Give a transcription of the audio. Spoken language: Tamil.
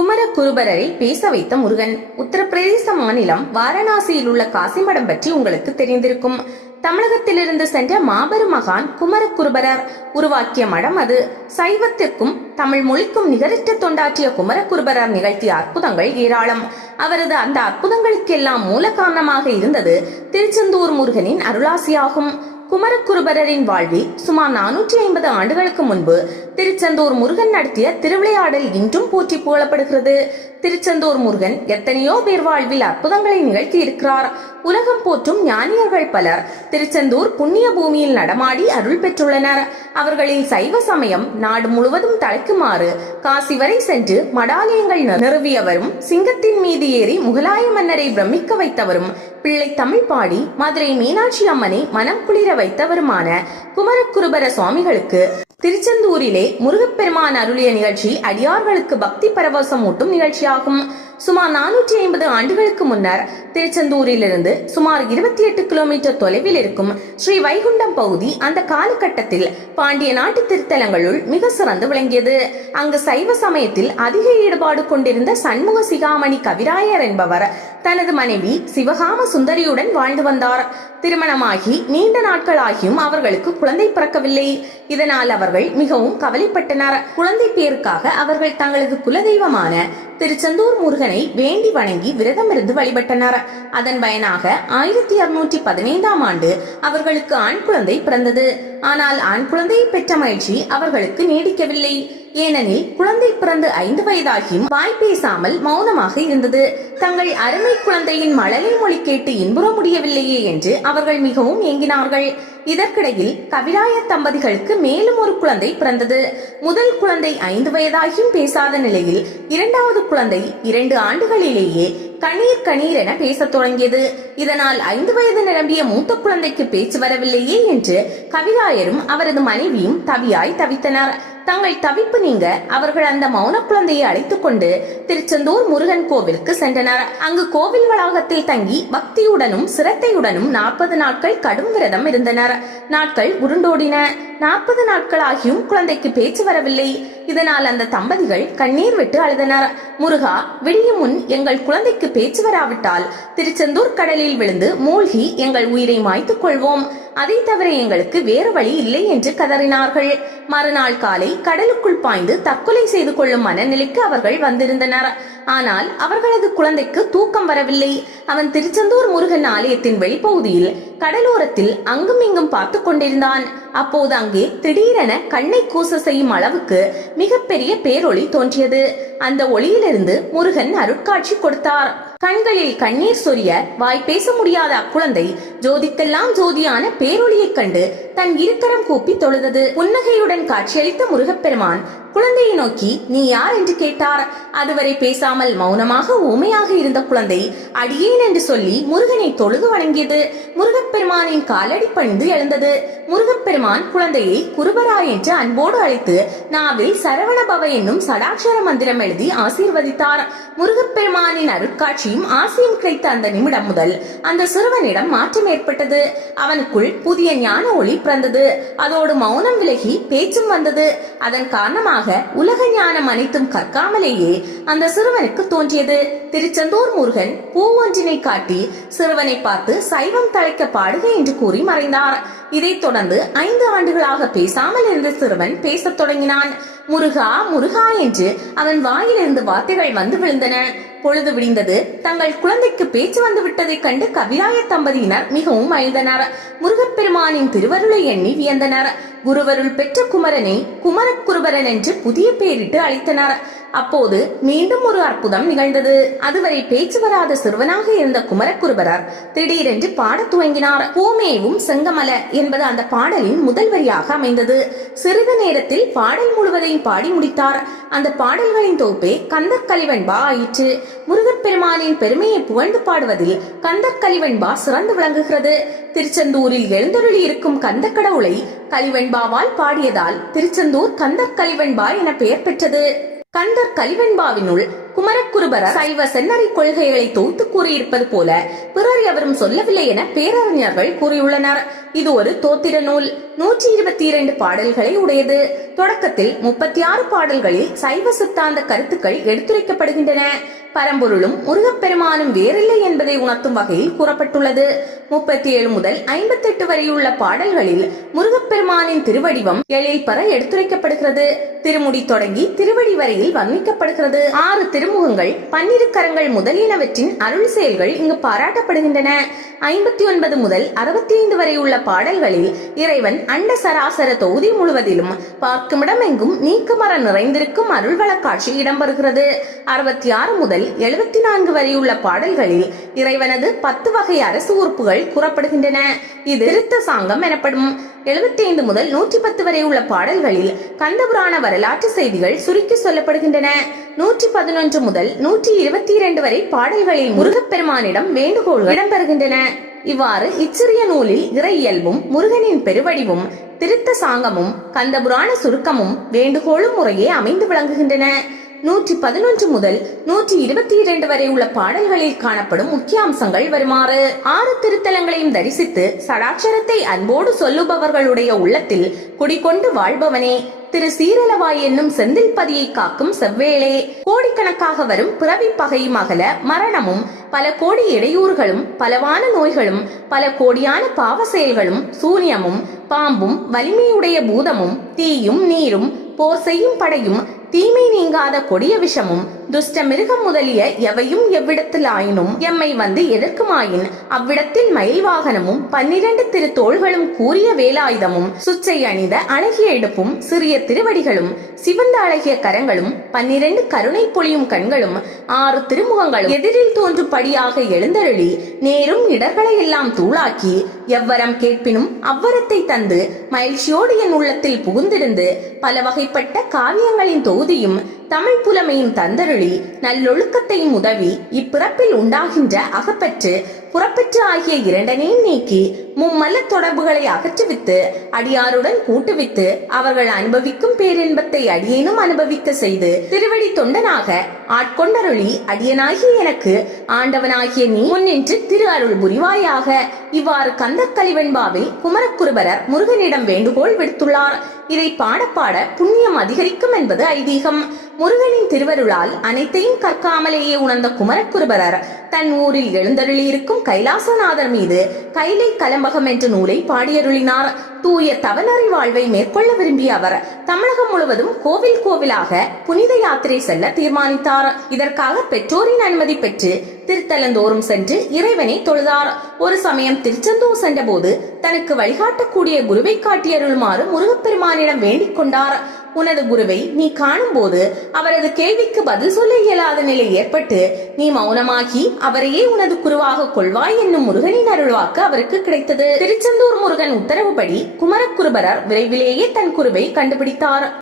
குமரகுருபரரை பேச வைத்த முருகன். உத்தரப்பிரதேச மாநிலம் வாரணாசியில் உள்ள காசிமடம் பற்றி உங்களுக்கு தெரிந்திருக்கும். தமிழகத்திலிருந்து சென்ற மாபெரும் மகான் குமரகுருபரர் உருவாக்கிய மடம் அது. சைவத்திற்கும் தமிழ் மொழிக்கும் நிகரற்ற தொண்டாற்றிய குமரகுருபரர் நிகழ்த்திய அற்புதங்கள் ஏராளம். அவரது அந்த அற்புதங்களுக்கெல்லாம் மூல காரணமாக இருந்தது திருச்செந்தூர் முருகனின் அருளாசியாகும். குமரகுருபரரின் வாழ்வில் சுமார் 450 ஆண்டுகளுக்கு முன்பு திருச்செந்தூர் முருகன் நடத்திய திருவிளையாடல் இன்றும் போற்றி புகழப்படுகிறது. திருச்செந்தூர் முருகன் எத்தனையோ பேர் வாழ்வில் அற்புதங்களை நிகழ்த்தி இருக்கிறார். உலகம் போற்றும் ஞானியர்கள் பலர் திருச்செந்தூர் புண்ணிய பூமியில் நடமாடி அருள் பெற்றுள்ளனர். அவர்களின் சைவ சமயம் நாடு முழுவதும் தலைக்குமாறு காசி வரை சென்று மடாலயங்கள் நிறுவியவரும், சிங்கத்தின் மீது ஏறி முகலாய மன்னரை பிரமிக்க வைத்தவரும், பிள்ளை தமிழ் பாடி மதுரை மீனாட்சி அம்மனை மனம் குளிர வைத்தவருமான குமரகுருபர சுவாமிகளுக்கு திருச்செந்தூரிலே முருகப்பெருமான் அருளிய நிகழ்ச்சி அடியார்களுக்கு பக்தி பரவசம் ஊட்டும் நிகழ்ச்சியாகும். சுமார் 450 ஆண்டுகளுக்கு முன்னர் திருச்செந்தூரிலிருந்து சுமார் 28 கிலோமீட்டர் தொலைவில் இருக்கும் ஸ்ரீ வைகுண்டம் பகுதி அந்த காலகட்டத்தில் பாண்டிய நாட்டு திருத்தலங்களுள் மிக சிறந்து விளங்கியது. அங்கு சைவ சமயத்தில் அதிக ஈடுபாடு கொண்டிருந்த சண்முக சிகாமணி கவிராயர் என்பவர் தனது மனைவி சிவகாம சுந்தரியுடன் வாழ்ந்து வந்தார். திருமணமாகி நீண்ட நாட்களாகியும் அவர்களுக்கு குழந்தை பிறக்கவில்லை. இதனால் அவர்கள் மிகவும் கவலைப்பட்டனர். குழந்தை பேருக்காக அவர்கள் தங்களது குலதெய்வமான திருச்செந்தூர் முருகனை வேண்டி வணங்கி விரதமிருந்து வழிபட்டனர். அதன் பயனாக 1615ஆம் ஆண்டு அவர்களுக்கு ஆண் குழந்தை பிறந்தது. ஆனால் ஆண் குழந்தையை பெற்ற மகிழ்ச்சி அவர்களுக்கு நீடிக்கவில்லை. ஏனெனில் குழந்தை பிறந்து 5 வயதாகியும் வாய் பேசாமல் மௌனமாக இருந்தது. தங்கள் அருமை குழந்தையின் மழலை மொழி கேட்டு இன்புற முடியவில்லையே என்று அவர்கள் மிகவும் ஏங்கினார்கள். இதற்கிடையில் கவிராய தம்பதிகளுக்கு மேலும் ஒரு குழந்தை பிறந்தது. முதல் குழந்தை 5 வயதாகியும் பேசாத நிலையில் இரண்டாவது குழந்தை 2 ஆண்டுகளிலேயே கணீர் கணீர் என பேசத் தொடங்கியது. இதனால் 5 வயது நிரம்பிய மூத்த குழந்தைக்கு பேச்சு வரவில்லையே என்று கவிராயரும் அவரது மனைவியும் தவியாய் தவித்தனர். தங்கள் தவிப்பு நீங்க அவர்கள் அந்த மௌன குழந்தையை அழைத்துக் கொண்டு திருச்செந்தூர் முருகன் கோவிலுக்கு சென்றனர். அங்கு கோவில் வளாகத்தில் தங்கி பக்தியுடனும் சிரத்தையுடனும் 40 நாட்கள் கடும் விரதம் இருந்தனர். நாட்கள் உருண்டோடின. 40 நாட்களாகியும் குழந்தைக்கு பேச்சு வரவில்லை. இதனால் அந்த தம்பதிகள் கண்ணீர் விட்டு அழுதனர். முருகா, விடியும் முன் எங்கள் குழந்தைக்கு பேச்சு வராவிட்டால் திருச்செந்தூர் கடலில் விழுந்து மூழ்கி எங்கள் உயிரை மாய்த்துக் கொள்வோம். அதை தவிர எங்களுக்கு வேறு வழி இல்லை என்று கதறினார்கள். மறுநாள் காலை கடலுக்குள் பாய்ந்து தற்கொலை செய்து கொள்ளும் மனநிலைக்கு அவர்கள் வந்திருந்தனர். ஆனால் அவர்களது குழந்தைக்கு தூக்கம் வரவில்லை. அவன் திருச்செந்தூர் முருகன் ஆலயத்தின் வெளிப்பகுதியில் கடலோரத்தில் அங்கும் இங்கும் பார்த்து கொண்டிருந்தான். அப்போது அங்கே திடீரென கண்ணை கூச செய்யும் அளவுக்கு மிகப்பெரிய பேரொளி தோன்றியது. அந்த ஒளியிலிருந்து முருகன் அருட்காட்சி கொடுத்தார். கண்களில் கண்ணீர் சொரிய வாய் பேச முடியாத அக்குழந்தை ஜோதிக்கெல்லாம் ஜோதியான பேரொளியைக் கண்டு தன் இருக்கரம் கூப்பி தொழுதது. புன்னகையுடன் காட்சியளித்த முருகப்பெருமான் குழந்தையை நோக்கி நீ யார் என்று கேட்டார். அதுவரை பேசாமல் மௌனமாக ஊமையாக இருந்த குழந்தை அடியேன் என்று சொல்லி முருகனை தொழுது வணங்கியது. முருகப்பெருமானின் காலடி பணிந்து எழுந்தது. முருகப்பெருமான் குழந்தையை குருபரா என்று அன்போடு அழைத்து நாவில் சரவணபவ என்னும் சடாட்சர மந்திரம் எழுதி ஆசீர்வதித்தார். முருகப்பெருமானின் அருட்காட்சியும் ஆசையும் கிடைத்த அந்த நிமிடம் முதல் அந்த சிறுவனிடம் மாற்றம் ஏற்பட்டது. அவனுக்குள் புதிய ஞான ஒளி பிறந்தது. அதோடு மௌனம் விலகி பேச்சும் வந்தது. அதன் காரணமாக உலக ஞானம் அனைத்தும் கற்காமலேயே அந்த சிறுவனுக்கு தோன்றியது. திருச்செந்தூர் முருகன் பூ ஒன்றினை காட்டி சிறுவனை பார்த்து சைவம் தழைக்க பாடுக என்று கூறி மறைந்தார். இதைத் தொடர்ந்து 5 ஆண்டுகளாக பேசாமல் இருந்த சிறுவன் பேசத் தொடங்கினான். முருகா முருகா என்று அவன் வாயிலிருந்து வார்த்தைகள் வந்து விழுந்தன. பொழுது விடிந்தது. தங்கள் குழந்தைக்கு பேச்சு வந்து விட்டதை கண்டு கவிராய தம்பதியினர் மிகவும் மகிழ்ந்தனர். முருகப்பெருமானின் திருவருளை எண்ணி வியந்தனர். குருவருள் பெற்ற குமரனை குமரகுருபரன் என்று புதிய பெயரிட்டு அழைத்தனர். அப்போது மீண்டும் ஒரு அற்புதம் நிகழ்ந்தது. அதுவரை பேச்சு வராத சிறுவனாக இருந்த குமரகுருபரர் திடீரென்று பாடத் துவங்கினார். பூமேவும் செங்கமல என்பது அந்த பாடலின் முதல் வரியாக அமைந்தது. சிறிது நேரத்தில் பாடல் முழுவதையும் பாடி முடித்தார். அந்த பாடல்களின் தொகுப்பே கந்தர் கலிவெண்பா ஆயிற்று. முருகப்பெருமானின் பெருமையை புகழ்ந்து பாடுவதில் கந்தர் கலிவெண்பா சிறந்து விளங்குகிறது. திருச்செந்தூரில் எழுந்தருளி இருக்கும் கந்த கடவுளை கலிவெண்பாவால் பாடியதால் திருச்செந்தூர் கந்தர் கலிவெண்பா என பெயர் பெற்றது. கந்தர் கலிவெண்பாவினுள் குமரக்குருபரர் சைவ செந்நெறி கொள்கைகளை தொகுத்து கூறியிருப்பது போல பிறர் எவரும் சொல்லவில்லை என பேரறிஞர்கள் கூறியுள்ளனர். இது ஒரு தோத்திர நூல். 122 பாடல்களை உடையது. தொடக்கத்தில் 36 பாடல்களில் சைவ சித்தாந்த கருத்துக்கள் எடுத்துரைக்கப்படுகின்றன. பரம்பொருளும் முருகப்பெருமானும் வேறில்லை என்பதை உணர்த்தும் வகையில் கூறப்பட்டுள்ளது. 37 முதல் 58 வரையுள்ள பாடல்களில் முருகப்பெருமானின் திருவடிவம் எழில் பெற எடுத்துரைக்கப்படுகிறது. திருமுடி தொடங்கி திருவடி வரையில் வர்ணிக்கப்படுகிறது. 6 திருமுகங்கள், 12 கரங்கள் முதலியனவற்றின் அருள் செயல்கள் இங்கு பாராட்டப்படுகின்றன. 59 முதல் 65 வரை உள்ள பாடல்களில் இறைவன் அண்ட சராசர தொகுதி முழுவதிலும் பார்க்குமிடம் எங்கும் நீக்கமர நிறைந்திருக்கும் அருள்வள காட்சி இடம்பெறுகிறது. 66 முதல் 74 வரை உள்ள பாடல்களில் இறைவனது 10 வகை அரசு உறுப்புகள் கூறப்படுகின்றன. இது திருத்த சாங்கம் எனப்படும். 75 முதல் 110 வரை உள்ள பாடல்களில் கந்தபுராண வரலாற்று செய்திகள் சுருக்கி சொல்லப்படுகின்றன. 111 முதல் 122 வரை பாடல்களில் முருகப்பெருமானிடம் வேண்டுகோள்கள் இடம்பெறுகின்றன. இவ்வாறு இச்சிறிய நூலில் இறை இயல்பும் முருகனின் பெருவடிவும் திருத்த சாங்கமும் கந்தபுராண சுருக்கமும் வேண்டுகோளும் முறையே அமைந்து விளங்குகின்றன. 111 முதல் 122 வரை உள்ள பாடல்களில் காணப்படும் முக்கிய அம்சங்கள் வருமாறு: 6 திருத்தலங்களையும் தரிசித்து சடாட்சரத்தை அன்போடு சொல்லுபவர்களுடைய உள்ளத்தில் குடிகொண்டு வாழ்பவனே, திரு சீரலவாய் என்னும் செந்தில் பதியை காக்கும் செவ்வேளே, கோடிக்கணக்காக வரும் பிறவி பகையும் அகல மரணமும் பல கோடி இடையூறுகளும் பலவான நோய்களும் பல கோடியான பாவ செயல்களும் சூன்யமும் பாம்பும் வலிமையுடைய பூதமும் தீயும் நீரும் போர் செய்யும் படையும் தீமை நீங்காத கொடிய விஷமும் துஷ்ட மிருகம் முதலிய எவையும் எவ்விடத்தில் ஆயினும் எம்மை வந்து எதற்குமாயின் அவ்விடத்தில் மயில் வாகனமும் 12 திருத்தோள்களும் கூறிய வேலாயுதமும் சுச்சை அணிந்த அழகிய இடுப்பும் சிறிய திருவடிகளும் சிவந்த அழகிய கரங்களும் 12 கருணை பொழியும் கண்களும் 6 திருமுகங்களும் எதிரில் தோன்றும் படியாக எழுந்தருளி நேரும் இடர்களை எல்லாம் தூளாக்கி எவ்வரம் கேட்பினும் அவ்வரத்தை தந்து மகிழ்ச்சியோடு என் உள்ளத்தில் புகுந்திருந்து பல வகைப்பட்ட காவியங்களின் தொகுதியும் தமிழ் புலமையும் தந்தருளி நல்லொழுக்கத்தையும் உதவி இப்பிறப்பில் உண்டாகின்ற அகப்பற்று புறப்பற்று ஆகிய இரண்டனையும் நீக்கி மும்மல்ல தொடர்புகளை அகற்றுவித்து அடியாருடன் கூட்டுவித்து அவர்கள் அனுபவிக்கும் பேரின்பத்தை அடியேனும் அனுபவிக்க செய்து திருவடி தொண்டனாக ஆட்கொண்டருளி அடியனாகிய எனக்கு ஆண்டவனாகிய நீ முன்னின்று திரு அருள் புரிவாயாக. இவ்வாறு கந்தக்கலிவெண்பாவில் குமரக்குருபரர் முருகனிடம் வேண்டுகோள் விடுத்துள்ளார். இதை பாட பாட புண்ணியம் அதிகரிக்கும் என்பது ஐதீகம். முருகனின் திருவருளால் அனைத்தையும் கற்காமலேயே உணர்ந்த குமரக்குருபரர் தன் ஊரில் எழுந்தருளி இருக்கும் கைலாசநாதர் மீது கைலை கலம்பகம் என்ற நூலை பாடியருளினார். தூய தவநறி வாழ்வை மேற்கொள்ள விரும்பிய அவர் தமிழகம் முழுவதும் கோவில் கோவிலாக புனித யாத்திரை செல்ல தீர்மானித்தார். இதற்காக பெற்றோரின் அனுமதி பெற்று திருத்தலந்தோறும் சென்று இறைவனை தொழுதார். ஒரு சமயம் திருச்செந்தூர் சென்ற போது தனக்கு வழிகாட்டக்கூடிய குருவை காட்டியருளுமாறு முருகப்பெருமானிடம் வேண்டிக் கொண்டார். உனது குருவை நீ காணும் போது அவரது கேள்விக்கு பதில் சொல்ல இயலாத நிலை ஏற்பட்டு நீ மௌனமாகி அவரையே உனது குருவாக கொள்வாய் என்னும் முருகனின் அருள்வாக்கு அவருக்கு கிடைத்தது. திருச்செந்தூர் முருகன் உத்தரவுப்படி குமரக்குருபரர் விரைவிலேயே தன் குருவை கண்டுபிடித்தார்.